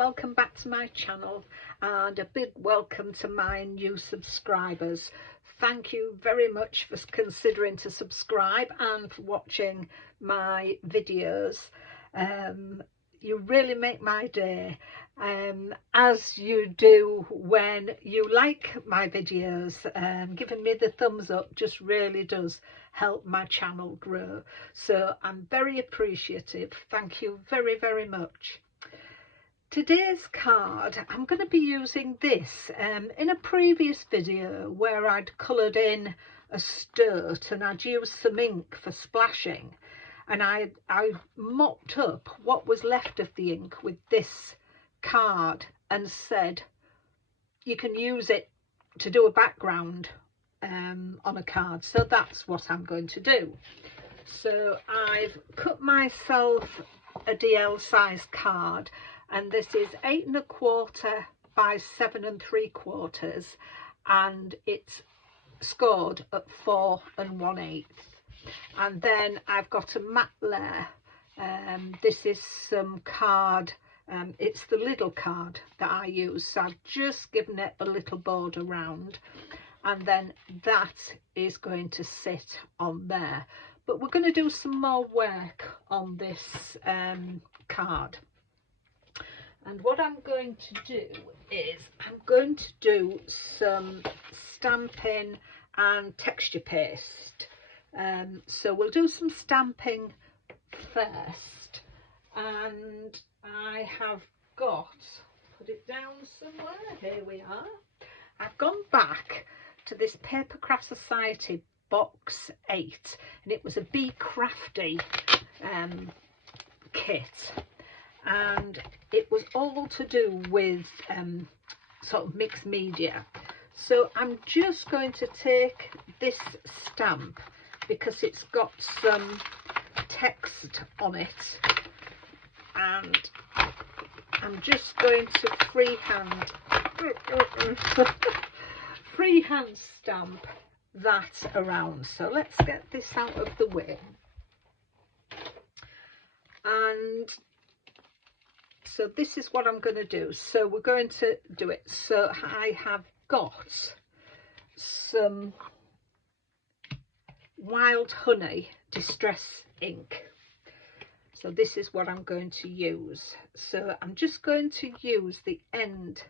welcome back to my channel, and a big welcome to my new subscribers. Thank you very much for considering to subscribe and for watching my videos. You really make my day, as you do when you like my videos. Giving me the thumbs up just really does help my channel grow, so I'm very appreciative. Thank you very, very much. Today's card, I'm going to be using this in a previous video where I'd coloured in a sturt and I'd used some ink for splashing, and I mopped up what was left of the ink with this card and said you can use it to do a background on a card. So that's what I'm going to do. So I've cut myself a DL size card, and this is 8 1/4 by 7 3/4, and it's scored at 4 1/8. And then I've got a matte layer. This is some card, it's the little card that I use, so I've just given it a little border round, and then that is going to sit on there. But we're going to do some more work on this card. And what I'm going to do is I'm going to do some stamping and texture paste. So we'll do some stamping first, and I have got, put it down somewhere, here we are. I've gone back to this Paper Craft Society box 8, and it was a Be Crafty kit, and it was all to do with sort of mixed media. So I'm just going to take this stamp because it's got some text on it, and I'm just going to freehand stamp that around. So let's get this out of the way. And so this is what I'm going to do. So we're going to do it. So I have got some Wild Honey Distress ink. So this is what I'm going to use. So I'm just going to use the end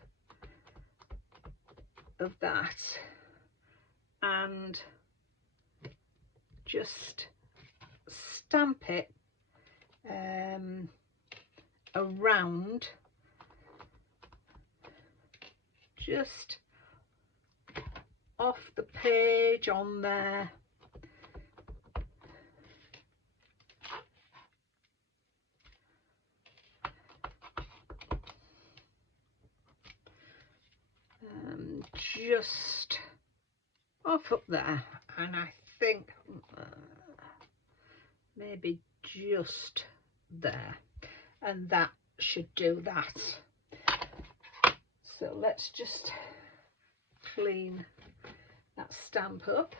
of that and just stamp it around, just off the page on there. Just off up there, and I think maybe just there, and that should do that. So let's just clean that stamp up,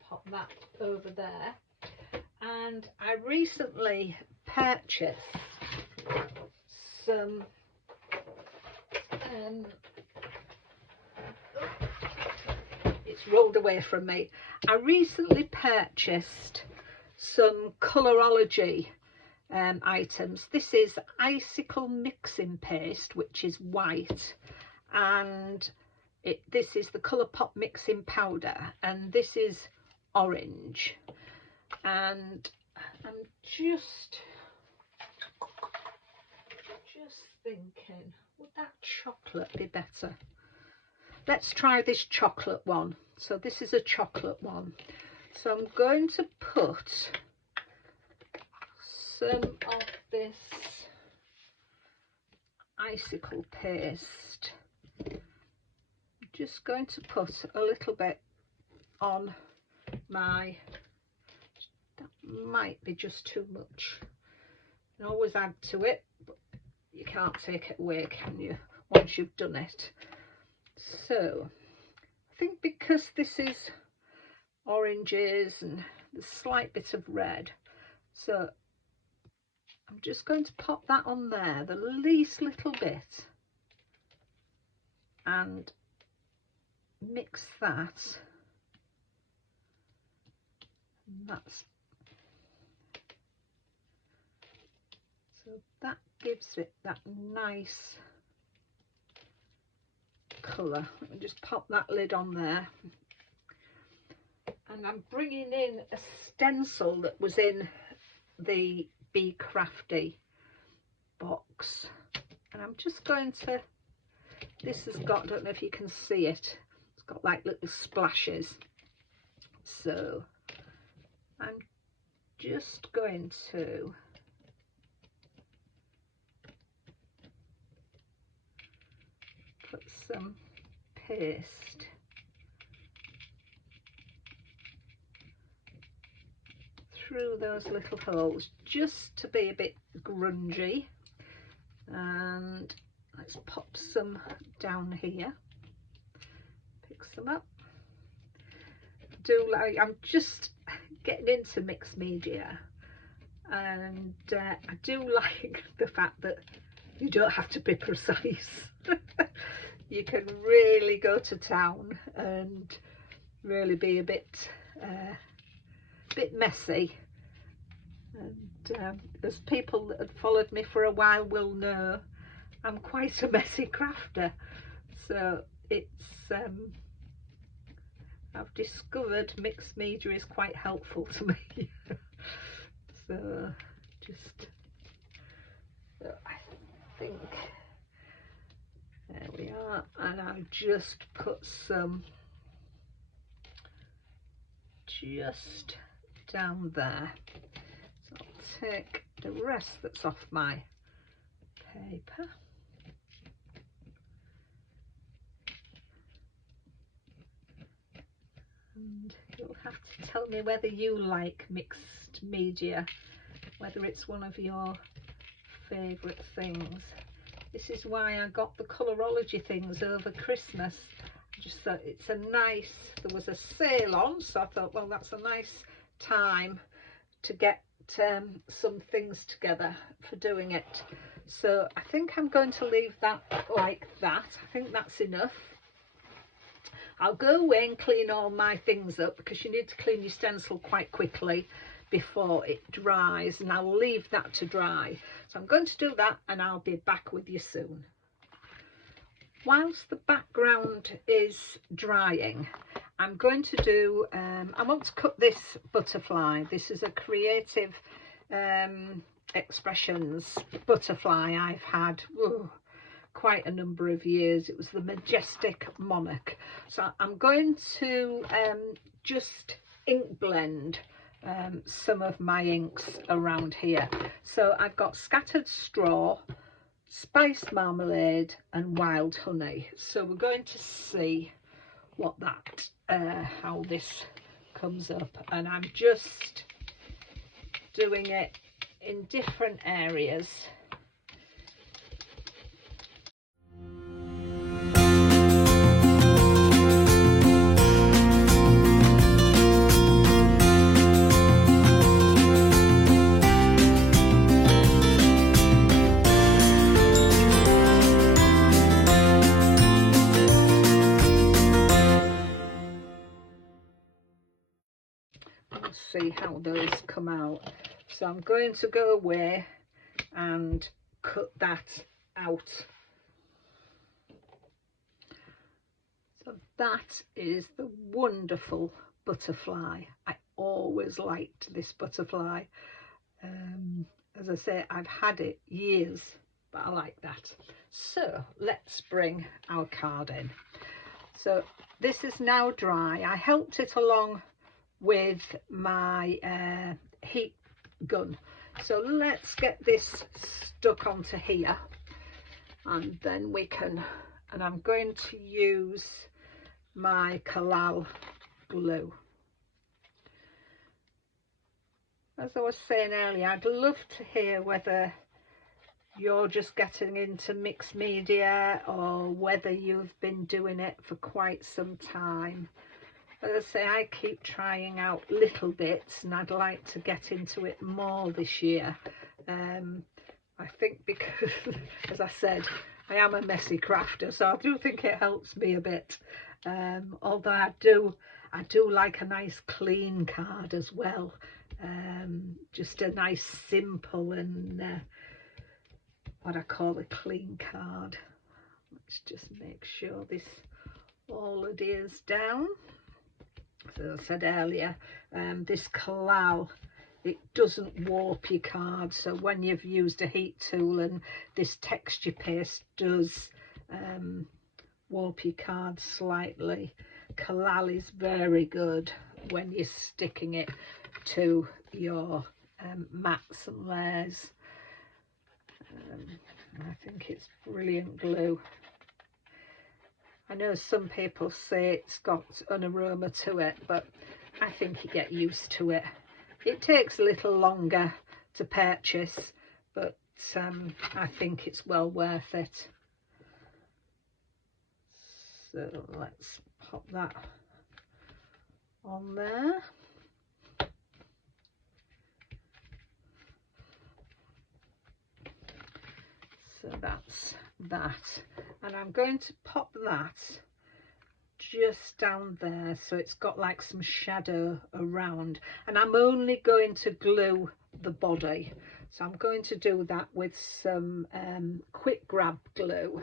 pop that over there. And I recently purchased some it's rolled away from me. I recently purchased some Colorology items. This is Icicle mixing paste, which is white, and this is the Colour Pop mixing powder, and this is orange. And I'm just thinking, would that chocolate be better? Let's try this chocolate one. So this is a chocolate one. So I'm going to put some of this Icicle paste. I'm just going to put a little bit on my, that might be just too much. You can always add to it, but you can't take it away, can you, once you've done it? So I think because this is oranges and the slight bit of red, so I'm just going to pop that on there, the least little bit, and mix that. And that's, so that gives it that nice colour. Let me just pop that lid on there. And I'm bringing in a stencil that was in the Be Crafty box, and I'm just going to, this has got, I don't know if you can see it, it's got like little splashes, so I'm just going to put some paste through those little holes just to be a bit grungy, and let's pop some down here, pick some up. I'm just getting into mixed media, and I do like the fact that you don't have to be precise. You can really go to town and really be a bit messy, and as people that have followed me for a while will know, I'm quite a messy crafter, so it's I've discovered mixed media is quite helpful to me. So just, I think there we are, and I've just put some just down there. So I'll take the rest that's off my paper. And you'll have to tell me whether you like mixed media, whether it's one of your favourite things. This is why I got the Colorology things over Christmas. I just thought it's a nice, there was a sale on, so I thought, well, that's a nice time to get some things together for doing it. So I think I'm going to leave that like that. I think that's enough. I'll go away and clean all my things up, because you need to clean your stencil quite quickly before it dries, and I'll leave that to dry. So I'm going to do that, and I'll be back with you soon. Whilst the background is drying, I'm going to do, I want to cut this butterfly. This is a Creative Expressions butterfly I've had quite a number of years. It was the Majestic Monarch. So I'm going to just ink blend some of my inks around here. So I've got scattered straw, spiced marmalade and wild honey. So we're going to see what that how this comes up, and I'm just doing it in different areas. See how those come out. So I'm going to go away and cut that out. So that is the wonderful butterfly. I always liked this butterfly. As I say, I've had it years, but I like that. So let's bring our card in. So this is now dry. I helped it along with my heat gun. So let's get this stuck onto here, and then we can, and I'm going to use my Collal glue. As I was saying earlier, I'd love to hear whether you're just getting into mixed media or whether you've been doing it for quite some time. As I say, I keep trying out little bits, and I'd like to get into it more this year. I think because, as I said, I am a messy crafter, so I do think it helps me a bit. Although I do like a nice clean card as well. Just a nice simple and what I call a clean card. Let's just make sure this all adheres down. So as I said earlier, this collal, it doesn't warp your card, so when you've used a heat tool and this texture paste does warp your card slightly, collal is very good when you're sticking it to your mats and layers. I think it's brilliant glue. I know some people say it's got an aroma to it, but I think you get used to it. It takes a little longer to purchase, but I think it's well worth it. So let's pop that on there. So that's that, and I'm going to pop that just down there so it's got like some shadow around, and I'm only going to glue the body, so I'm going to do that with some quick grab glue,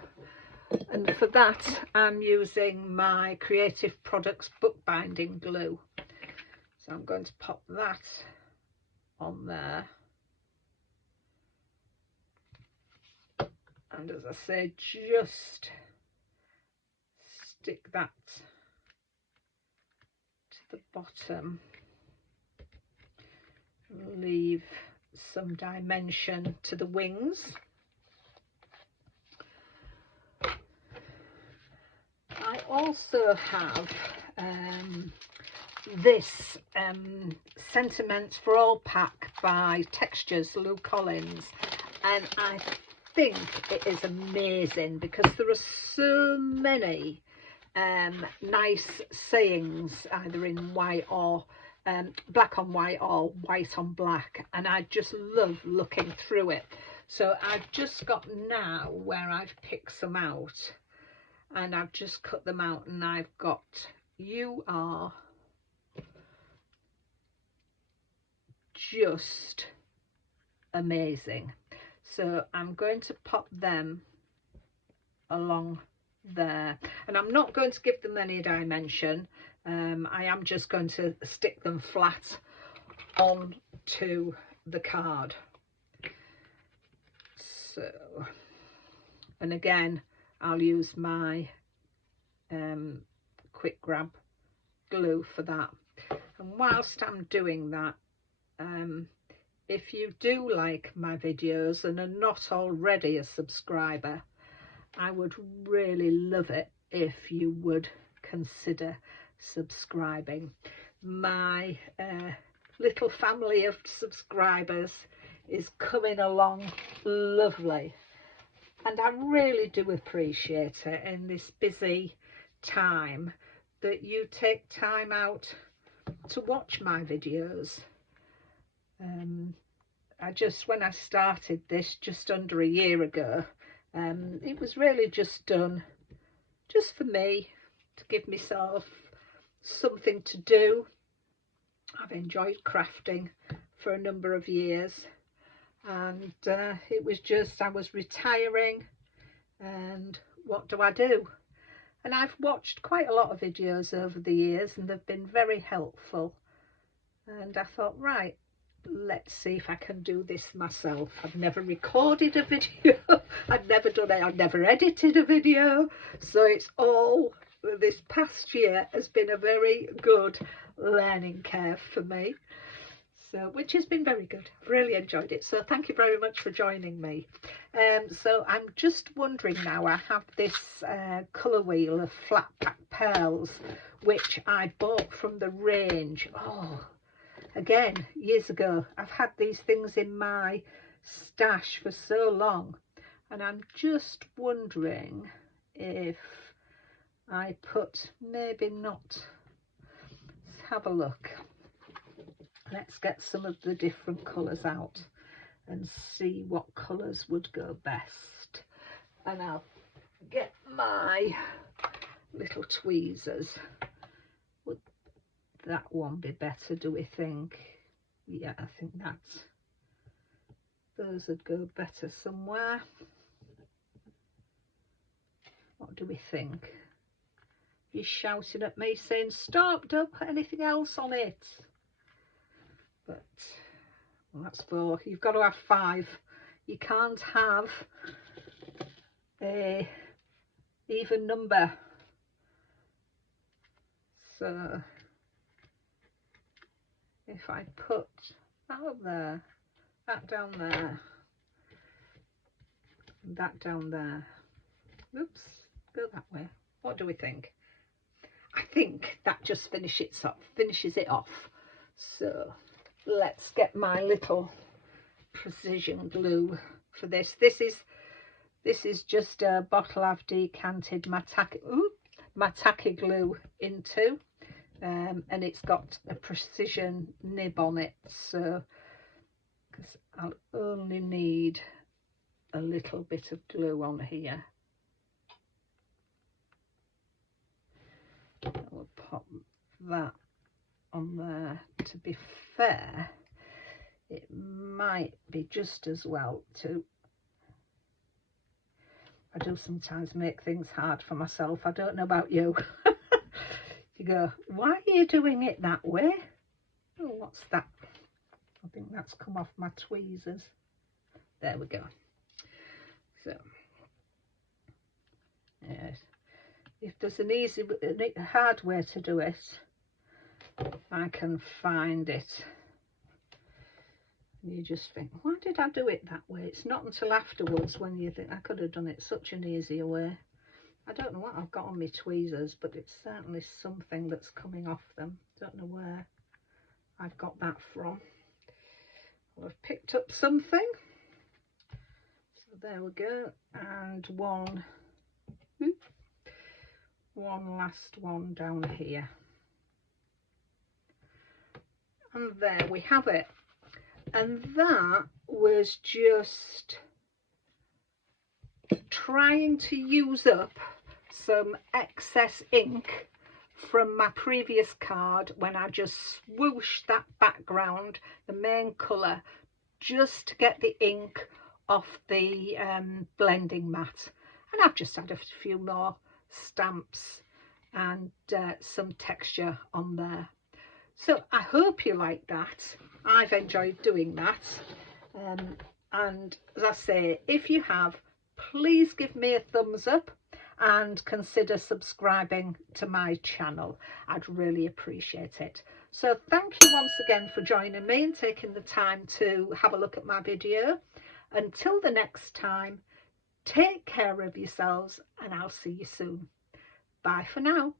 and for that I'm using my Creative Products bookbinding glue. So I'm going to pop that on there. And as I say, just stick that to the bottom, leave some dimension to the wings. I also have this Sentiments for All pack by Textures, Lou Collins, and I think it is amazing because there are so many nice sayings, either in white or black on white or white on black, and I just love looking through it. So I've just got now where I've picked some out, and I've just cut them out, and I've got "You are just amazing." So I'm going to pop them along there, and I'm not going to give them any dimension. I am just going to stick them flat onto the card. So, and again, I'll use my quick grab glue for that. And whilst I'm doing that, if you do like my videos and are not already a subscriber, I would really love it if you would consider subscribing. My little family of subscribers is coming along lovely, and I really do appreciate it in this busy time that you take time out to watch my videos. When I started this just under a year ago, it was really just done just for me, to give myself something to do. I've enjoyed crafting for a number of years, and it was just, I was retiring, and what do I do? And I've watched quite a lot of videos over the years, and they've been very helpful, and I thought, right, let's see if I can do this myself. I've never recorded a video, I've never done it, I've never edited a video, so it's all, this past year has been a very good learning curve for me, so which has been very good. I've really enjoyed it, so thank you very much for joining me. So I'm just wondering now, I have this colour wheel of flat pack pearls which I bought from the range, again, years ago. I've had these things in my stash for so long, and I'm just wondering if I put, maybe not, let's have a look. Let's get some of the different colours out and see what colours would go best. And I'll get my little tweezers. Would that one be better, do we think? Yeah, I think those would go better somewhere. What do we think? You're shouting at me saying, stop, don't put anything else on it. But well, that's 4. You've got to have 5. You can't have a even number. So if I put that up there, that down there, and that down there. Oops, go that way. What do we think? I think that just finishes it off. So let's get my little precision glue for this. This is just a bottle I've decanted Majestic glue into, and it's got a precision nib on it. So because I'll only need a little bit of glue on here. We'll pop that on there. To be fair, it might be just as well to, I do sometimes make things hard for myself. I don't know about you. You go, why are you doing it that way? Oh, what's that? I think that's come off my tweezers. There we go. So, yes. If there's an easy, hard way to do it, I can find it. And you just think, why did I do it that way? It's not until afterwards when you think, I could have done it such an easier way. I don't know what I've got on my tweezers, but it's certainly something that's coming off them. Don't know where I've got that from. Well, I've picked up something. So there we go. And one last one down here. And there we have it. And that was just trying to use up some excess ink from my previous card when I just swooshed that background, the main colour, just to get the ink off the blending mat. And I've just had a few more stamps and some texture on there. So I hope you like that. I've enjoyed doing that. And as I say, if you have, please give me a thumbs up and consider subscribing to my channel. I'd really appreciate it. So thank you once again for joining me and taking the time to have a look at my video. Until the next time, take care of yourselves and I'll see you soon. Bye for now.